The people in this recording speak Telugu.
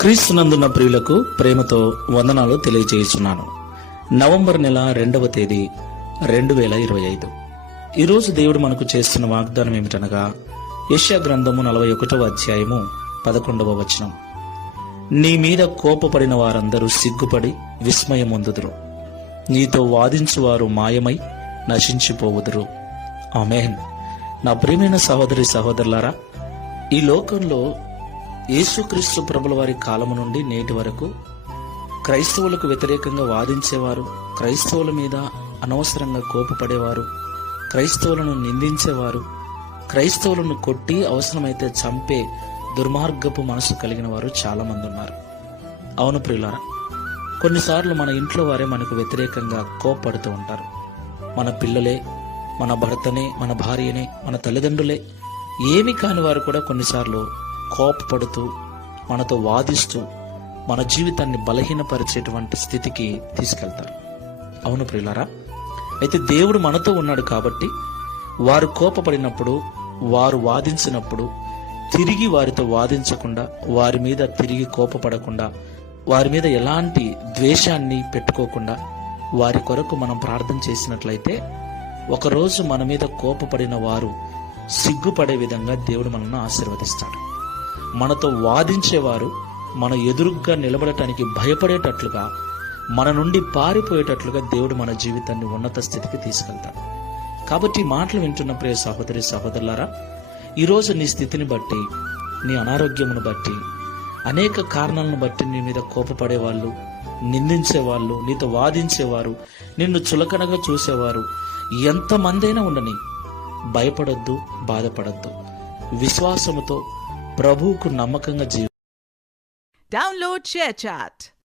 క్రీస్తునందున్న ప్రియులకు ప్రేమతో వందనాలు తెలియజేస్తున్నాను. నవంబర్ నెల 2వ తేదీ 2025. ఈరోజు దేవుడు మనకు చేస్తున్న వాగ్దానం ఏమిటనగా యెషయా గ్రంథము 41వ అధ్యాయము 11వ వచనం. నీ మీద కోపపడిన వారందరూ సిగ్గుపడి విస్మయమొందుదురు, నీతో వాదించువారు మాయమై నశించిపోవుదురు. ఆమేన్. నా ప్రియమైన సహోదరి సహోదరులారా, ఈ లోకంలో యేసుక్రీస్తు ప్రభుల వారి కాలము నుండి నేటి వరకు క్రైస్తవులకు వ్యతిరేకంగా వాదించేవారు, క్రైస్తవుల మీద అనవసరంగా కోపపడేవారు, క్రైస్తవులను నిందించేవారు, క్రైస్తవులను కొట్టి అవసరమైతే చంపే దుర్మార్గపు మనసు కలిగిన వారు చాలా మంది ఉన్నారు. అవును ప్రియులారా, కొన్నిసార్లు మన ఇంట్లో వారే మనకు వ్యతిరేకంగా కోపపడుతూ ఉంటారు. మన పిల్లలే, మన భర్తనే, మన భార్యనే, మన తల్లిదండ్రులే, ఏమి కాని వారు కూడా కొన్నిసార్లు కోపపడుతూ మనతో వాదిస్తూ మన జీవితాన్ని బలహీనపరిచేటువంటి స్థితికి తీసుకెళ్తారు. అవును ప్రియులారా, అయితే దేవుడు మనతో ఉన్నాడు కాబట్టి వారు కోపపడినప్పుడు, వారు వాదించినప్పుడు తిరిగి వారితో వాదించకుండా, వారి మీద తిరిగి కోపపడకుండా, వారి మీద ఎలాంటి ద్వేషాన్ని పెట్టుకోకుండా వారి కొరకు మనం ప్రార్థన చేసినట్లయితే ఒకరోజు మన మీద కోపపడిన వారు సిగ్గుపడే విధంగా దేవుడు మనల్ని ఆశీర్వదిస్తాడు. మనతో వాదించేవారు మన ఎదురుగ్గా నిలబడటానికి భయపడేటట్లుగా, మన నుండి పారిపోయేటట్లుగా దేవుడు మన జీవితాన్ని ఉన్నత స్థితికి తీసుకెళ్తాడు. కాబట్టి ఈ మాటలు వింటున్న ప్రియ సహోదరి సహోదరులారా, ఈరోజు నీ స్థితిని బట్టి, నీ అనారోగ్యమును బట్టి, అనేక కారణాలను బట్టి నీ మీద కోపపడేవాళ్ళు, నిందించేవాళ్ళు, నీతో వాదించేవారు, నిన్ను చులకనగా చూసేవారు ఎంతమందైనా ఉండని, భయపడొద్దు, బాధపడొద్దు. విశ్వాసముతో ప్రభువుకు నమ్మకంగా Download ShareChat.